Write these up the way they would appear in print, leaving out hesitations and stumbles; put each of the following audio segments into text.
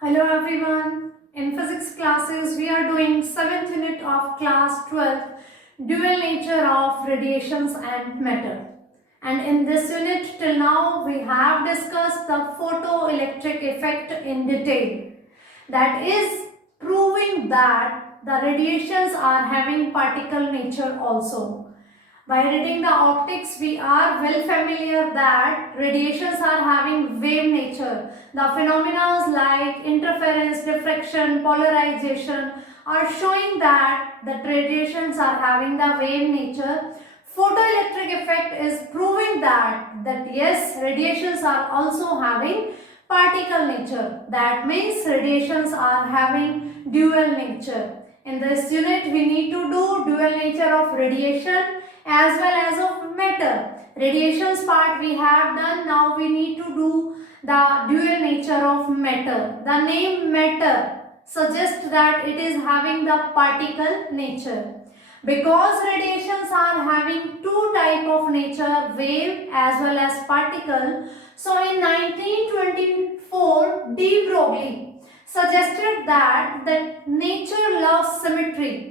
Hello everyone. In physics classes, we are doing 7th unit of class 12, dual nature of radiations and matter. And in this unit till now, we have discussed the photoelectric effect in detail. That is proving that the radiations are having particle nature also. By reading the optics, we are well familiar that radiations are having wave nature. The phenomena like interference, diffraction, polarization are showing that the radiations are having the wave nature. Photoelectric effect is proving that yes, radiations are also having particle nature. That means radiations are having dual nature. In this unit, we need to do dual nature of radiation as well as of matter. Radiations part we have done. Now we need to do the dual nature of matter. The name matter suggests that it is having the particle nature. Because radiations are having two type of nature, wave as well as particle. So in 1924, de Broglie suggested that nature loves symmetry.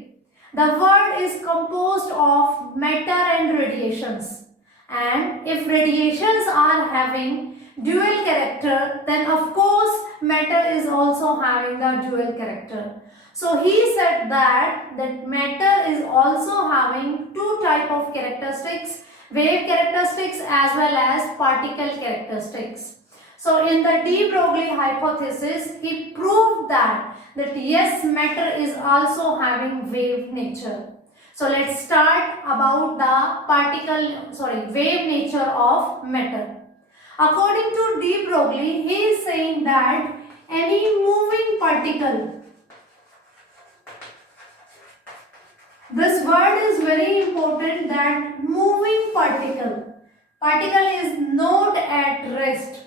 The world is composed of matter and radiations. And if radiations are having dual character, then of course matter is also having the dual character. So he said that matter is also having two type of characteristics, wave characteristics as well as particle characteristics. So in the de Broglie hypothesis, he proved that yes, matter is also having wave nature. So let's start about the wave nature of matter. According to de Broglie, he is saying that any moving particle, this word is very important, that moving particle is not at rest.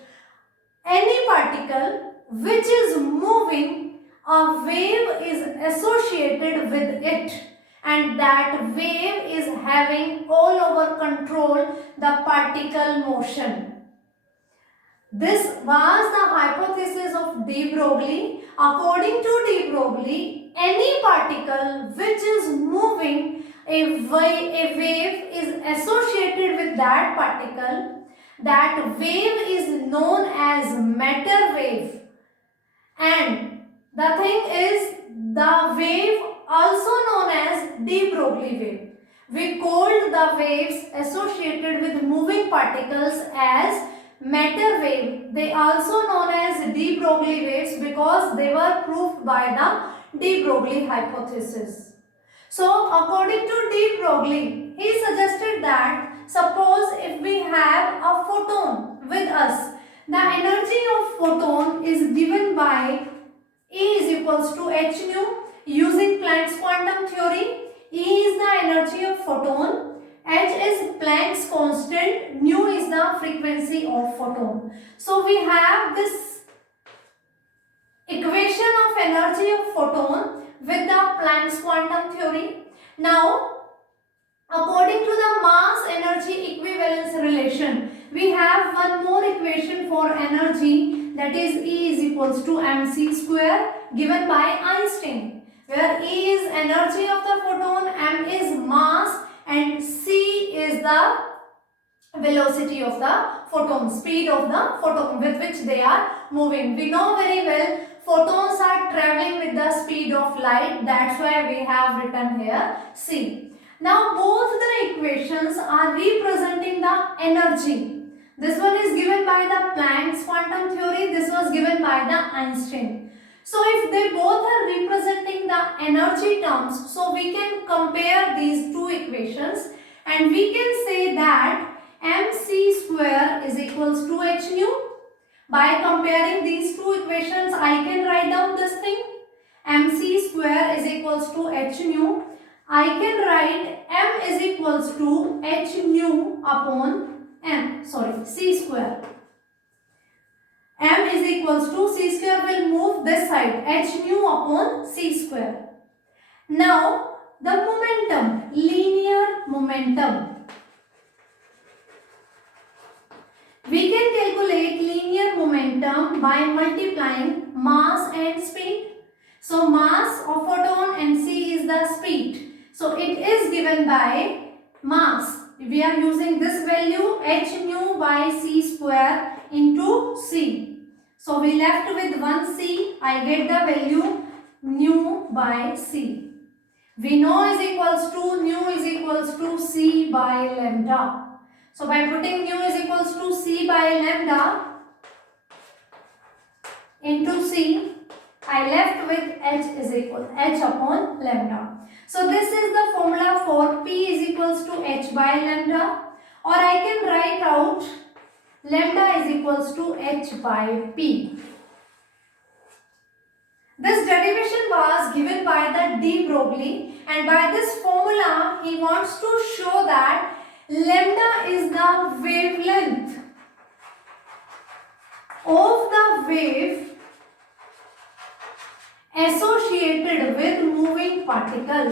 Any particle which is moving, a wave is associated with it, and that wave is having all over control the particle motion. This was the hypothesis of de Broglie. According to de Broglie, any particle which is moving, a wave is associated with that particle. That wave is known as matter wave. And the thing is, the wave also known as de Broglie wave. We called the waves associated with moving particles as matter wave. They also known as de Broglie waves because they were proved by the de Broglie hypothesis. So according to de Broglie, he suggested that suppose if we have a photon with us, the energy of photon is given by E is equals to h nu. Using Planck's quantum theory, E is the energy of photon, h is Planck's constant, nu is the frequency of photon. So we have this equation of energy of photon with the Planck's quantum theory. Now, according to the mass energy equivalence relation, we have one more equation for energy, that is E is equals to mc square, given by Einstein, where E is energy of the photon, m is mass and c is the velocity of the photon, speed of the photon with which they are moving. We know very well photons are traveling with the speed of light, that's why we have written here c. Now both the equations are representing the energy. This one is given by the Planck's quantum theory, this was given by the Einstein. So if they both are representing the energy terms, so we can compare these two equations and we can say that mc square is equals to h nu. By comparing these two equations, I can write down this thing. mc square is equals to h nu. I can write m is equals to h nu upon c square. M is equals to c square will move this side, h nu upon c square. Now the momentum, linear momentum. We can calculate linear momentum by multiplying mass and speed. So mass of photon and c is the speed. So it is given by mass. We are using this value h nu by c square into c. So we left with 1c. I get the value nu by c. We know is equals to nu is equals to c by lambda. So by putting nu is equals to c by lambda into c, I left with h is equal h upon lambda. So this is the formula for P is equals to h by lambda, or I can write out lambda is equals to h by P. This derivation was given by the de Broglie, and by this formula he wants to show that lambda is the wavelength of the wave associated with moving particle.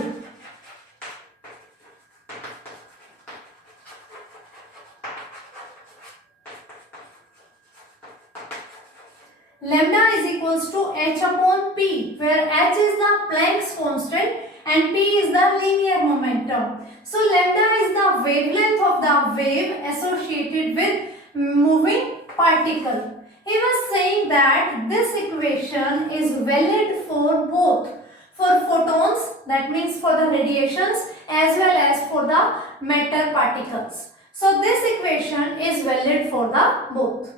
Lambda is equals to h upon p, where h is the Planck's constant and p is the linear momentum. So lambda is the wavelength of the wave associated with moving particle. He was saying that this equation is valid for both, for photons, that means for the radiations, as well as for the matter particles. So this equation is valid for the both.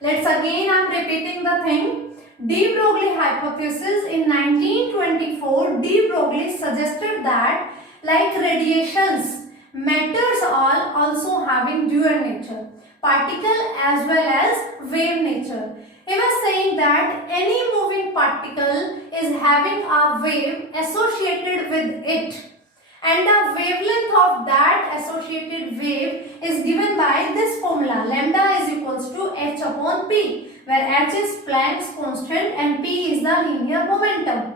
Let's again, I am repeating the thing. De Broglie hypothesis in 1924, de Broglie suggested that like radiations, matters are also having dual nature, particle as well as wave nature. He was saying that any moving particle is having a wave associated with it, and the wavelength of that associated wave is given by this formula, lambda is equals to h upon p, where h is Planck's constant and p is the linear momentum.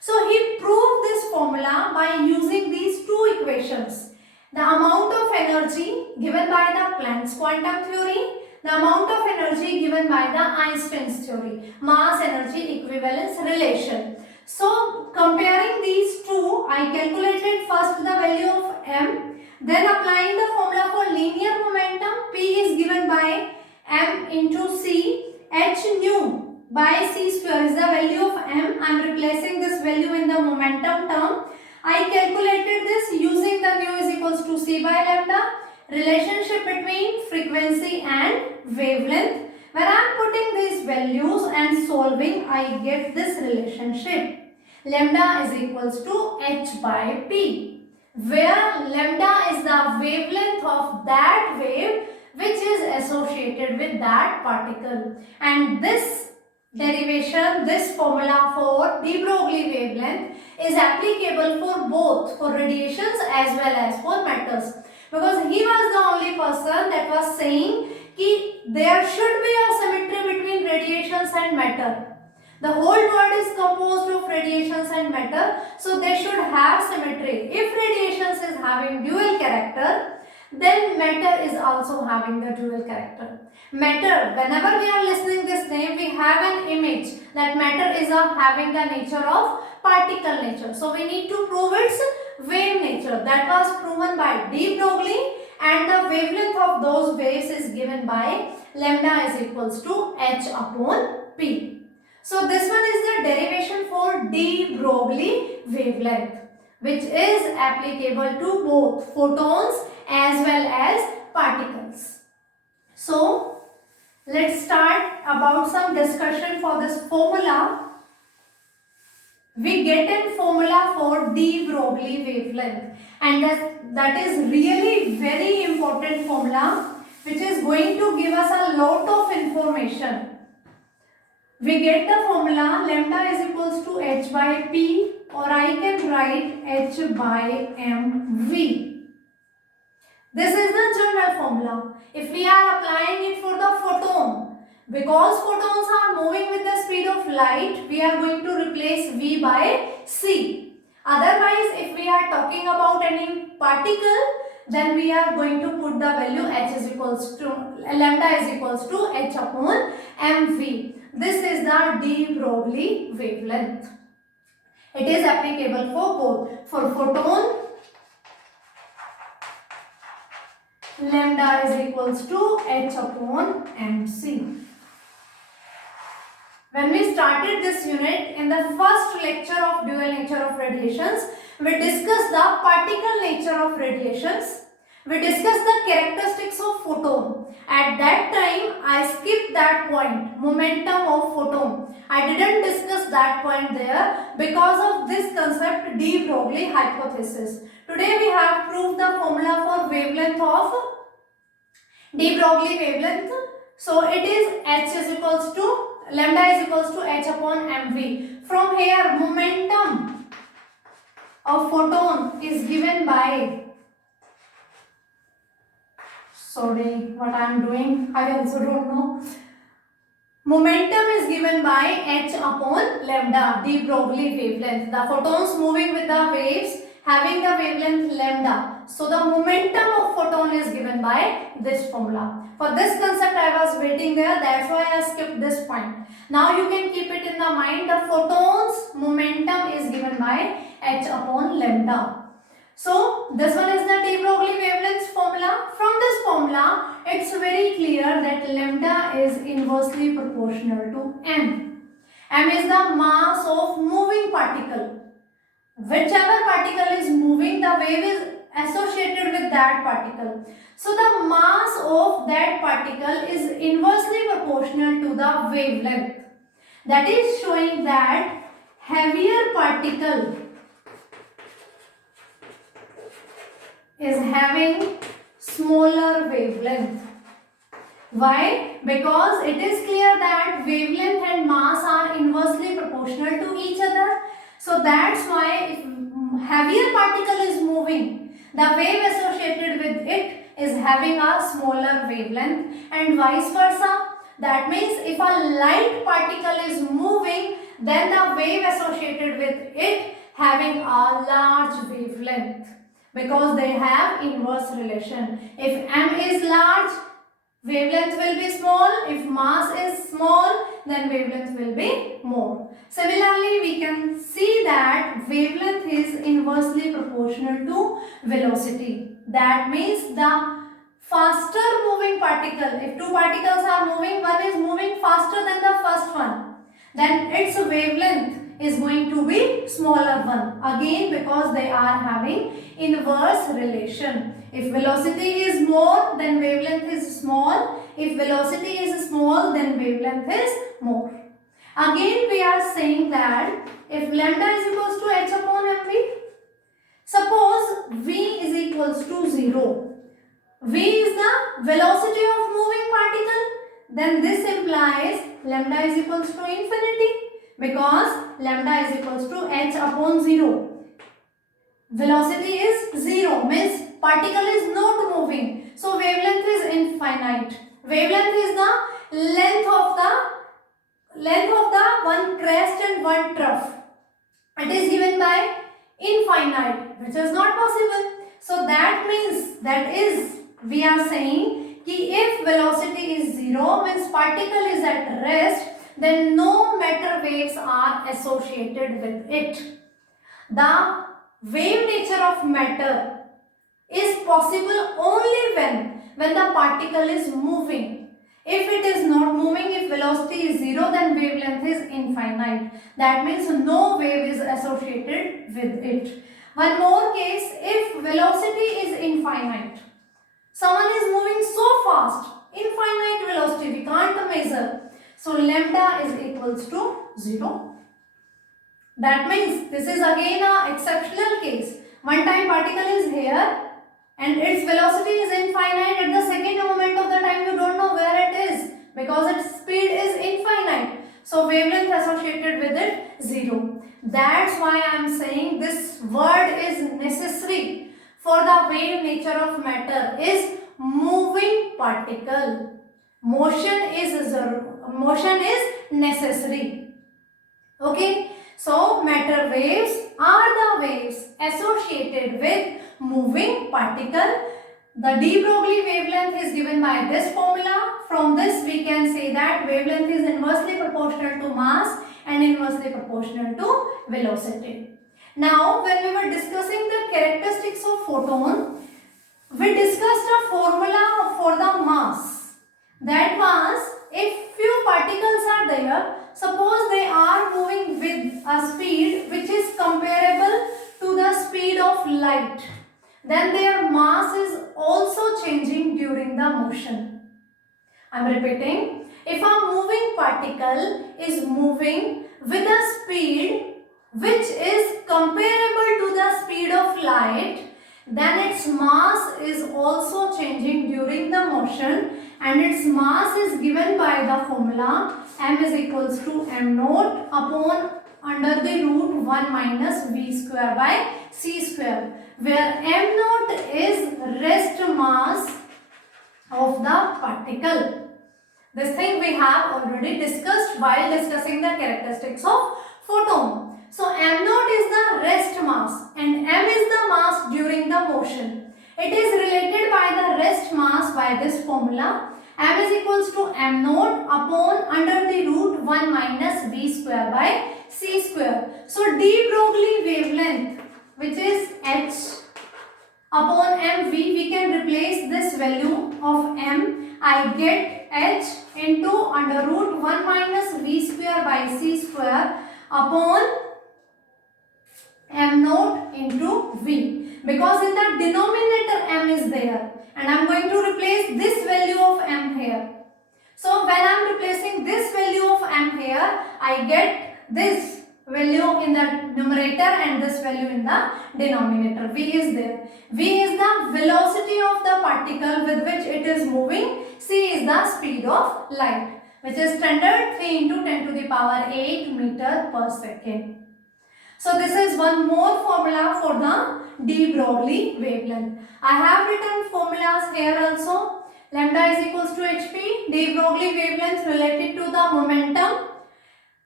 So he proved this formula by using these two equations. The amount of energy given by the Planck's quantum theory, the amount of energy given by the Einstein's theory, mass energy equivalence relation. So comparing these two, I calculated first the value of m, then applying the formula for linear momentum, p is given by m into c, h nu by c square is the value of m. I am replacing this value in the momentum term. I calculated this using the nu is equals to c by lambda, relationship between frequency and wavelength. When I am putting these values and solving, I get this relationship. Lambda is equals to h by p, where lambda is the wavelength of that wave which is associated with that particle. And this derivation, this formula for de Broglie wavelength is applicable for both, for radiations as well as for matters. Because he was the only person that was saying that there should be a symmetry between radiations and matter. The whole world is composed of radiations and matter, so they should have symmetry. If radiations is having dual character, then matter is also having the dual character. Matter, whenever we are listening this name, we have an image that matter is having the nature of particle nature. So we need to prove its wave nature. That was proven by de Broglie, and the wavelength of those waves is given by lambda is equals to h upon p. So this one is the derivation for de Broglie wavelength, which is applicable to both photons as well as particles. So let's start about some discussion for this formula. We get a formula for de Broglie wavelength, and that is really very important formula which is going to give us a lot of information. We get the formula lambda is equals to h by p, or I can write h by mv. This is the general formula. If we are applying it for the photon, because photons are moving with the speed of light, we are going to replace v by c. Otherwise, if we are talking about any particle, then we are going to put the value h is equals to lambda is equals to h upon mv. This is the de Broglie wavelength. It is applicable for both. For photon, lambda is equals to h upon mc. When we started this unit in the first lecture of dual nature of radiations, we discussed the particle nature of radiations. We discussed the characteristics of photon. At that time, I skipped that point, momentum of photon. I didn't discuss that point there because of this concept, de Broglie hypothesis. Today we have proved the formula for wavelength of de Broglie wavelength. So it is h is equals to lambda is equals to h upon mv. From here, momentum of photon is given by, sorry, what I am doing, I also don't know. Momentum is given by h upon lambda, de Broglie wavelength. The photons moving with the waves having the wavelength lambda. So the momentum of photon is given by this formula. For this concept I was waiting there, that's why I skipped this point. Now you can keep it in the mind, the photon's momentum is given by h upon lambda. So this one is the de Broglie wavelength formula. From this formula, it's very clear that lambda is inversely proportional to m. M is the mass of moving particle. Whichever particle is moving, the wave is associated with that particle. So the mass of that particle is inversely proportional to the wavelength. That is showing that heavier particle is having smaller wavelength. Why? Because it is clear that wavelength and mass are inversely proportional to each other. So that's why if heavier particle is moving, the wave associated with it is having a smaller wavelength, and vice versa. That means if a light particle is moving, then the wave associated with it having a large wavelength, because they have inverse relation. If m is large, wavelength will be small. If mass is small, then wavelength will be more. Similarly, we can see that wavelength is inversely proportional to velocity. That means the faster moving particle, if two particles are moving, one is moving faster than the first one, then its wavelength is going to be smaller one. Again, because they are having inverse relation. If velocity is more, then wavelength is small. If velocity is small, then wavelength is more. Again, we are saying that if lambda is equals to h upon mv, suppose v is equals to 0. V is the velocity of moving particle. Then this implies lambda is equals to infinity, because lambda is equals to h upon 0. Velocity is 0, means particle is not moving. So wavelength is infinite. Wavelength is the length of the one crest and one trough. It is given by infinite, which is not possible. So that means, that is, we are saying कि if velocity is 0, means particle is at rest, then no matter waves are associated with it. The wave nature of matter is possible only when the particle is moving. If it is not moving, if velocity is 0, then wavelength is infinite. That means no wave is associated with it. One more case, if velocity is infinite, someone is moving so fast, infinite velocity, we can't measure. So lambda is equals to 0. That means this is again an exceptional case. One time particle is here and its velocity is infinite. At the second moment of the time, you don't know where it is, because its speed is infinite. So wavelength associated with it 0. That's why I am saying this word is necessary for the wave nature of matter is moving particle. Motion is necessary. Okay. So matter waves are the waves associated with moving particle. The de Broglie wavelength is given by this formula. From this this we can say that wavelength is inversely proportional to mass and inversely proportional to velocity. Now, when we were discussing the characteristics of photon, we discussed a formula for the mass. That was, if few particles are there, suppose they are moving with a speed which is comparable to the speed of light, then their mass is also changing during the motion. I am repeating, if a moving particle is moving with a speed which is comparable to the speed of light, then its mass is also changing during the motion, and its mass is given by the formula m is equals to m naught upon under the root 1 minus v square by c square, where m naught is rest mass of the particle. This thing we have already discussed while discussing the characteristics of photon. So m naught is the rest mass and m is the mass during the motion. It is related by the rest mass by this formula. M is equals to m naught upon under the root 1 minus v square by c square. So de Broglie wavelength, which is h upon mv, we can replace this value of m. I get h into under root 1 minus v square by c square upon m naught into v, because in the denominator m is there and I am going to replace this value of m here. So when I am replacing this value of m here, I get this value in the numerator and this value in the denominator. V is there. V is the velocity of the particle with which it is moving. C is the speed of light, which is standard 3 into 10 to the power 8 meter per second. So this is one more formula for the de Broglie wavelength. I have written formulas here also. Lambda is equals to hp, de Broglie wavelength related to the momentum.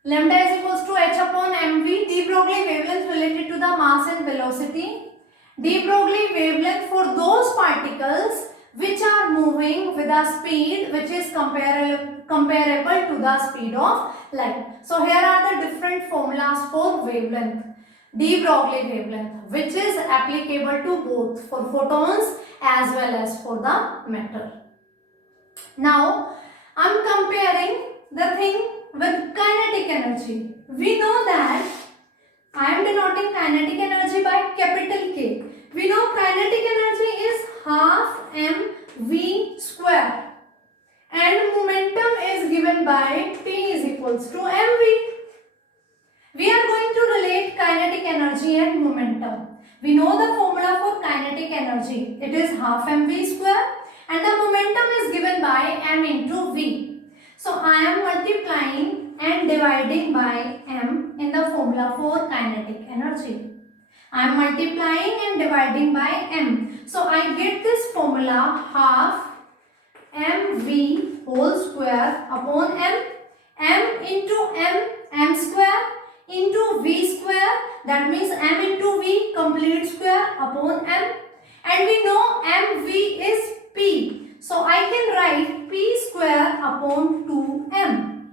Lambda is equals to h upon mv, de Broglie wavelength related to the mass and velocity. De Broglie wavelength for those particles which are moving with a speed which is comparable to the speed of light. So here are the different formulas for wavelength. De Broglie wavelength, which is applicable to both for photons as well as for the matter. Now I am comparing the thing with kinetic energy. We know that I am denoting kinetic energy by capital K. We know kinetic energy is half mv square and momentum is given by P is equals to mv. We are going to relate kinetic energy and momentum. We know the formula for kinetic energy. It is half mv square and the momentum is given by m into v. So I am multiplying and dividing by m in the formula for kinetic energy. I am multiplying and dividing by m. So I get this formula half mv whole square upon m into m square into v square, that means m into v complete square upon m, and we know mv is p. So I can write p square upon 2m.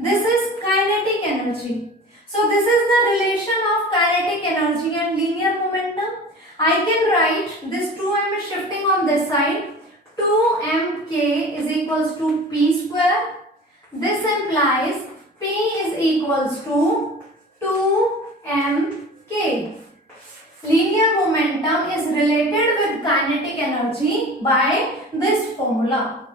This is kinetic energy. So this is the relation of kinetic energy and linear momentum. I can write this 2m is shifting on this side. 2mk is equals to p square. This implies p is equals to 2mk. Linear momentum is related with kinetic energy by this formula.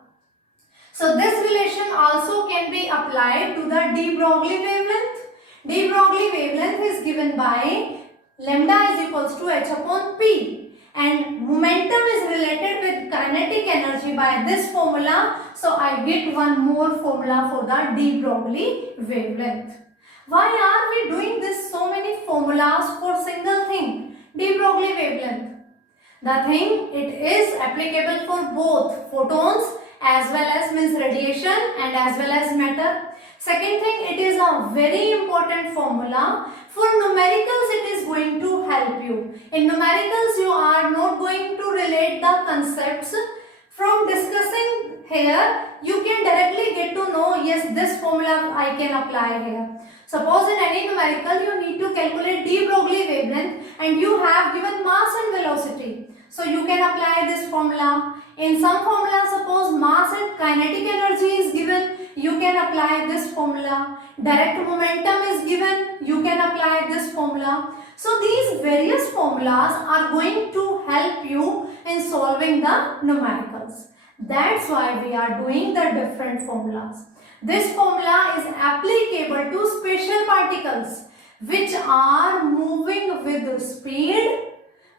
So this relation also can be applied to the de Broglie wavelength. De Broglie wavelength is given by lambda is equals to h upon p, and momentum is related with kinetic energy by this formula. So I get one more formula for the de Broglie wavelength. Why are we doing this so many formulas for single thing? De Broglie wavelength. The thing, it is applicable for both photons as well as radiation and as well as matter. Second thing, it is a very important formula. For numericals, it is going to help you. In numericals, you are not going to relate the concepts. From discussing here, you can directly yes, this formula I can apply here. Suppose in any numerical you need to calculate de Broglie wavelength and you have given mass and velocity. So you can apply this formula. In some formula, suppose mass and kinetic energy is given, you can apply this formula. Direct momentum is given, you can apply this formula. So these various formulas are going to help you in solving the numericals. That's why we are doing the different formulas. This formula is applicable to special particles which are moving with speed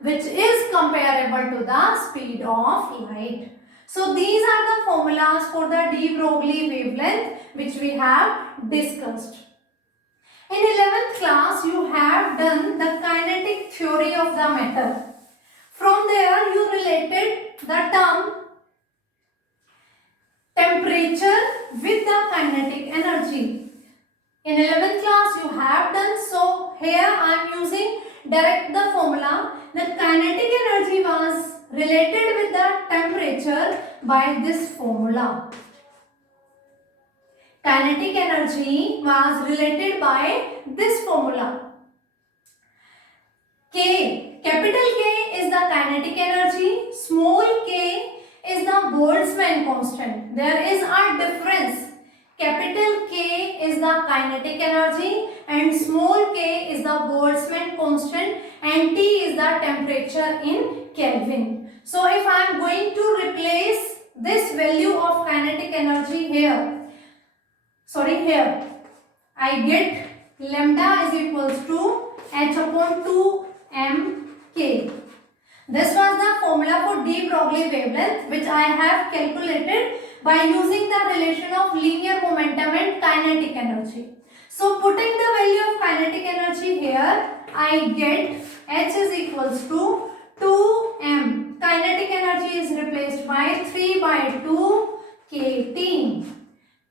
which is comparable to the speed of light. So these are the formulas for the de Broglie wavelength which we have discussed. In 11th class you have done the kinetic theory of the matter. From there you related the term temperature with the kinetic energy. In 11th class you have done, so here I am using direct the formula. The kinetic energy was related with the temperature by this formula. Kinetic energy was related by this formula. K, capital K is the kinetic energy, small k is the Boltzmann constant. There is a difference. Capital K is the kinetic energy and small k is the Boltzmann constant and T is the temperature in Kelvin. So if I am going to replace this value of kinetic energy here, I get lambda is equals to h upon 2 mk. This was the formula for de Broglie wavelength which I have calculated by using the relation of linear momentum and kinetic energy. So putting the value of kinetic energy here, I get h is equals to 2m. Kinetic energy is replaced by 3 by 2 kT.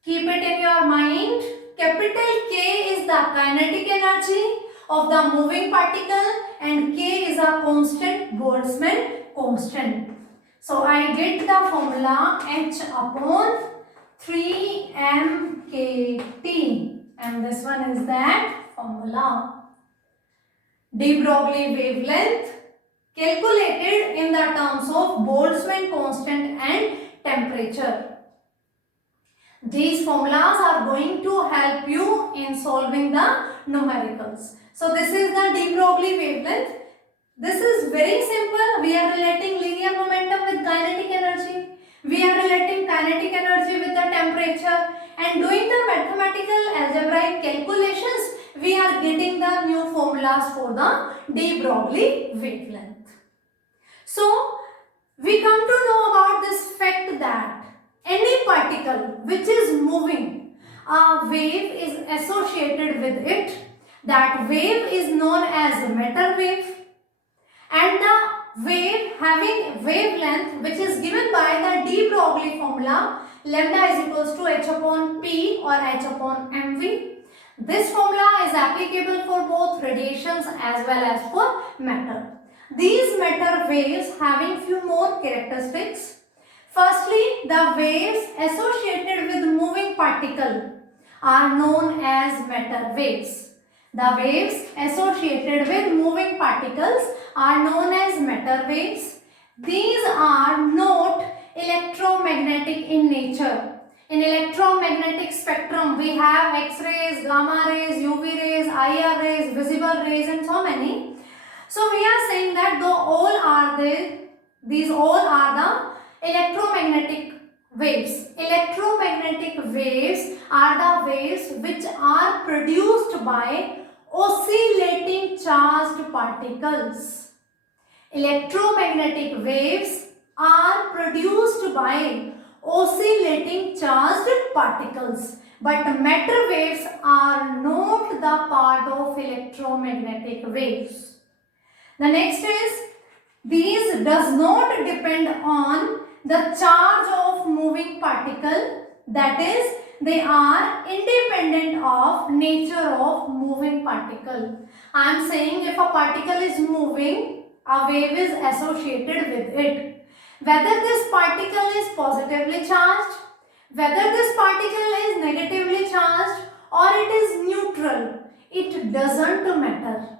Keep it in your mind. Capital K is the kinetic energy of the moving particle and K is a constant, Boltzmann constant. So I get the formula h upon 3 mkt and this one is that formula. De Broglie wavelength calculated in the terms of Boltzmann constant and temperature. These formulas are going to help you in solving the numericals. So this is the de Broglie wavelength. This is very simple. We are relating linear momentum with kinetic energy. We are relating kinetic energy with the temperature and doing the mathematical algebraic calculations. We are getting the new formulas for the de Broglie wavelength. So we come to know about this fact that any particle which is moving, a wave is associated with it. That wave is known as a matter wave and the wave having wavelength which is given by the de Broglie formula, lambda is equals to h upon p or h upon mv. This formula is applicable for both radiations as well as for matter. These matter waves having few more characteristics. Firstly, the waves associated with moving particle are known as matter waves. The waves associated with moving particles are known as matter waves. These are not electromagnetic in nature. In electromagnetic spectrum, we have X-rays, gamma rays, UV rays, IR rays, visible rays and so many. So we are saying that these all are the electromagnetic waves. Electromagnetic waves are the waves which are produced by oscillating charged particles. Electromagnetic waves are produced by oscillating charged particles, but matter waves are not the part of electromagnetic waves. The next is, these does not depend on the charge of moving particle, that is, they are independent of nature of moving particle. I am saying if a particle is moving, a wave is associated with it. Whether this particle is positively charged, Whether this particle is negatively charged or it is neutral, it doesn't matter,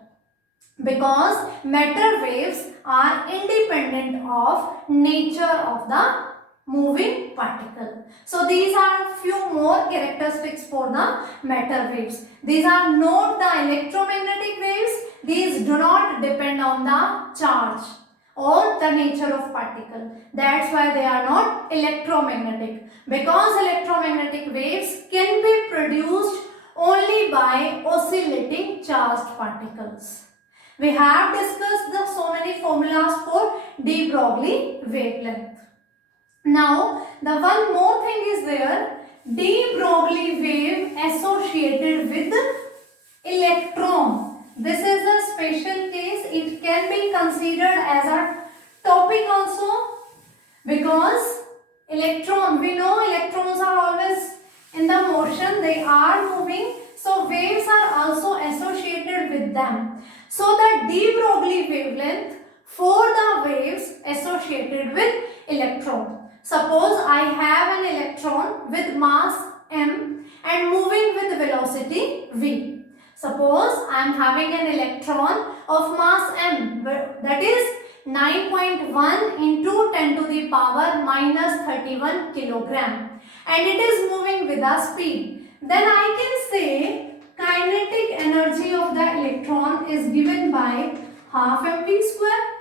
because matter waves are independent of nature of the moving particle. So these are few more characteristics for the matter waves. These are not the electromagnetic waves. These do not depend on the charge or the nature of particle. That's why they are not electromagnetic, because electromagnetic waves can be produced only by oscillating charged particles. We have discussed the so many formulas for de Broglie wavelength. Now, the one more thing is there, de Broglie wave associated with electron. This is a special case. It can be considered as a topic also, because electron, we know electrons are always in the motion, they are moving, so waves are also associated with them. So the de Broglie wavelength for the waves associated with electron. Suppose I have an electron with mass m and moving with velocity v. Suppose I am having an electron of mass m, that is 9.1 into 10 to the power minus 31 kilogram, and it is moving with a speed. Then I can say kinetic energy of the electron is given by half mv square.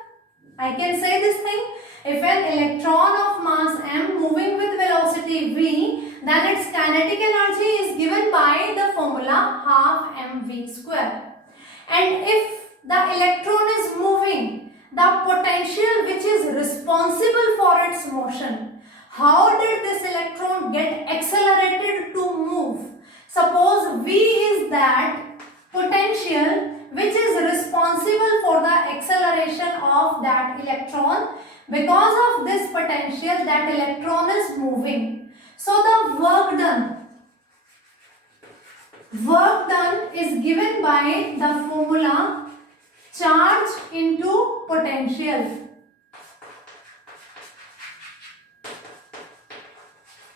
I can say this thing. If an electron of mass m moving with velocity v, then its kinetic energy is given by the formula half mv square. And if the electron is moving, the potential which is responsible for its motion, how did this electron get accelerated to move? Suppose v is that potential which is responsible for the acceleration of that electron. Because of this potential, that electron is moving. So the work done is given by the formula charge into potential.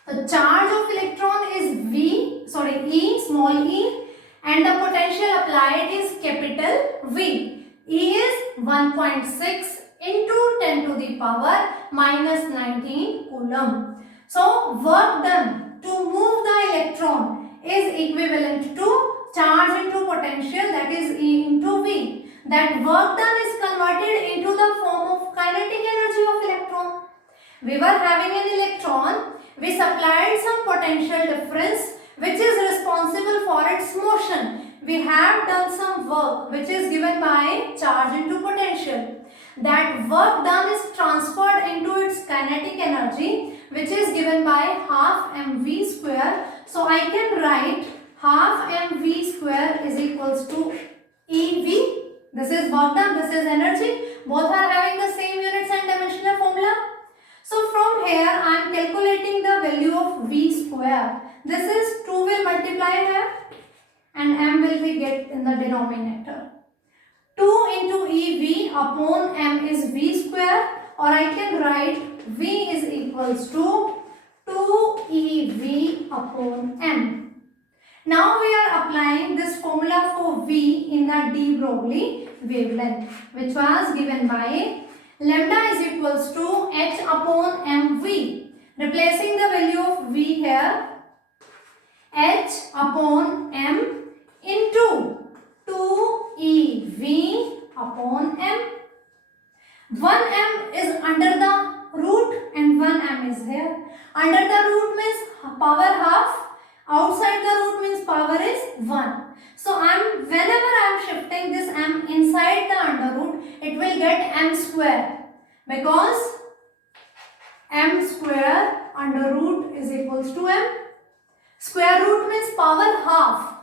The charge of electron is E, small e, and the potential applied is capital V. E is 1.6 into 10 to the power minus 19 coulomb. So work done to move the electron is equivalent to charge into potential, that is E into V. That work done is converted into the form of kinetic energy of electron. We were having an electron, we supplied some potential difference which is responsible for its motion. We have done some work which is given by charge into potential. That work done is transferred into its kinetic energy which is given by half mv square. So I can write half mv square is equals to EV. This is work done, this is energy. Both are having the same units and dimensional formula. So from here I am calculating the value of V square. This is 2 will multiply here and m will be get in the denominator. 2 into EV upon m is V square, or I can write V is equals to 2EV upon m. Now we are applying this formula for V in the de Broglie wavelength, which was given by lambda is equals to h upon mv. Replacing the value of V here, h upon m into 2EV upon m. 1m is under the root and 1m is here. Under the root means power half. Outside the root means power is 1. So whenever I am shifting this m inside the under root, it will get m square, because m square under root is equals to m. Square root means power half.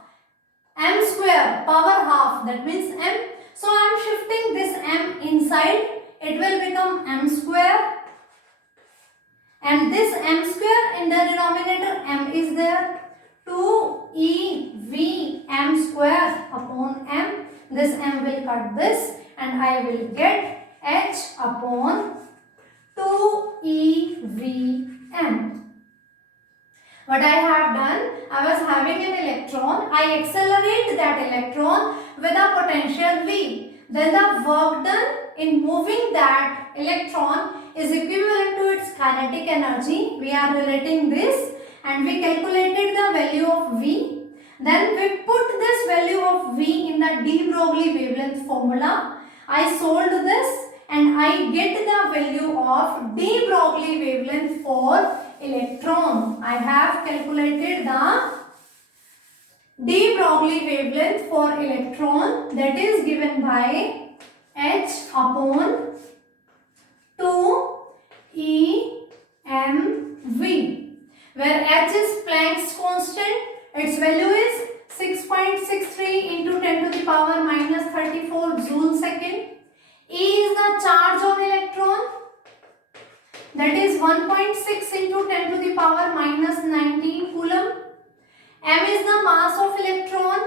M square power half, that means m. So I am shifting this m inside, it will become m square, and this m square in the denominator m is there. 2EV m square upon m. This m will cut this and I will get h upon 2EV m. What I have done, I was having an electron, I accelerate that electron with a potential V. Then the work done in moving that electron is equivalent to its kinetic energy. We are relating this and we calculated the value of V. Then we put this value of V in the de Broglie wavelength formula. I solved this and I get the value of de Broglie wavelength for electron. I have calculated the de Broglie wavelength for electron, that is given by h upon 2 eMV, where h is Planck's constant. Its value is 6.63 into 10 to the power minus 34 joule second. E is the charge on electron, that is 1.6 into 10 to the power minus 19 coulomb. M is the mass of electron,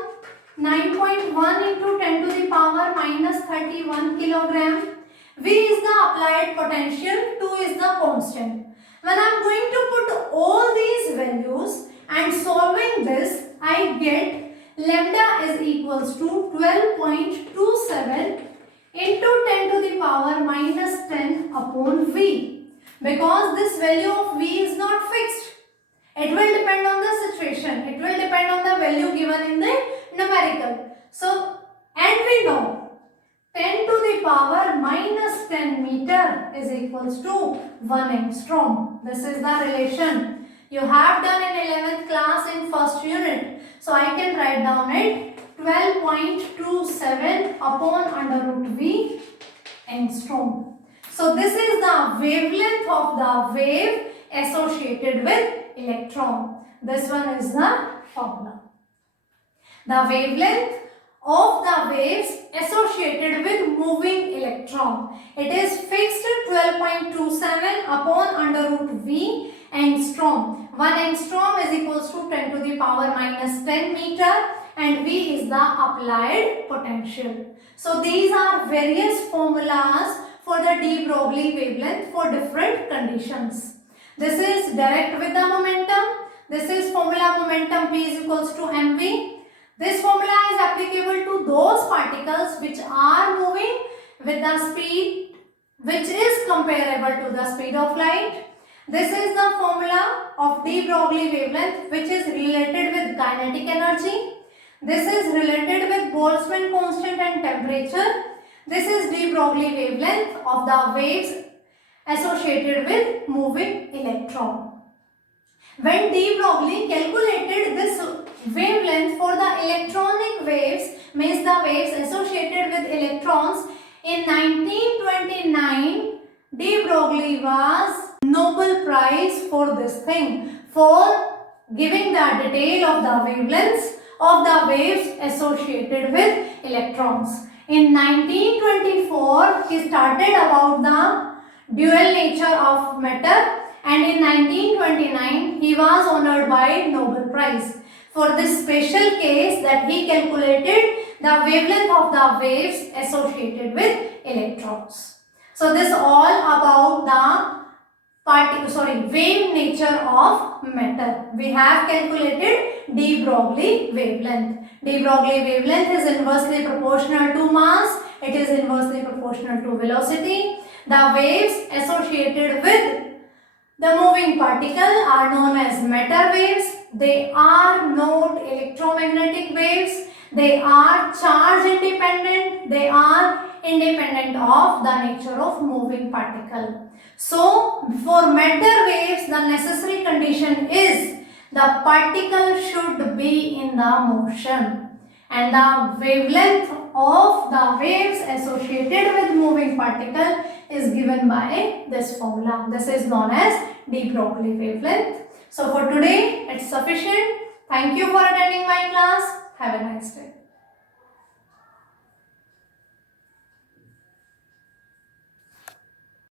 9.1 into 10 to the power minus 31 kilogram. V is the applied potential, 2 is the constant. When I am going to put all these values and solving this, I get lambda is equals to 12.27 into 10 to the power minus 10 upon V. Because this value of V is not fixed. It will depend on the situation. It will depend on the value given in the numerical. So, and we know 10 to the power minus 10 meter is equals to 1 angstrom. This is the relation you have done in 11th class in first unit. So, I can write down it 12.27 upon under root V angstrom. So, this is the wavelength of the wave associated with electron. This one is the formula. The wavelength of the waves associated with moving electron. It is fixed 12.27 upon under root V angstrom. 1 angstrom is equals to 10 to the power minus 10 meter and V is the applied potential. So these are various formulas for the de Broglie wavelength for different conditions. This is direct with the momentum. This is formula momentum P is equals to mv. This formula is applicable to those particles which are moving with the speed which is comparable to the speed of light. This is the formula of de Broglie wavelength which is related with kinetic energy. This is related with Boltzmann constant and temperature. This is de Broglie wavelength of the waves associated with moving electron. When de Broglie calculated this wavelength for the electronic waves, means the waves associated with electrons, in 1929 de Broglie was Nobel Prize for this thing, for giving the detail of the wavelengths of the waves associated with electrons. In 1924 he started about the dual nature of matter, and in 1929 he was honored by Nobel Prize for this special case that he calculated the wavelength of the waves associated with electrons. So this all about the wave nature of matter. We have calculated de Broglie wavelength. De Broglie wavelength is inversely proportional to mass. It is inversely proportional to velocity. The waves associated with the moving particle are known as matter waves. They are not electromagnetic waves. They are charge independent. They are independent of the nature of moving particle. So, for matter waves, the necessary condition is the particle should be in the motion, and the wavelength of the waves associated with moving particle is given by this formula. This is known as de Broglie wavelength. So for today it's sufficient. Thank you for attending my class. Have a nice day.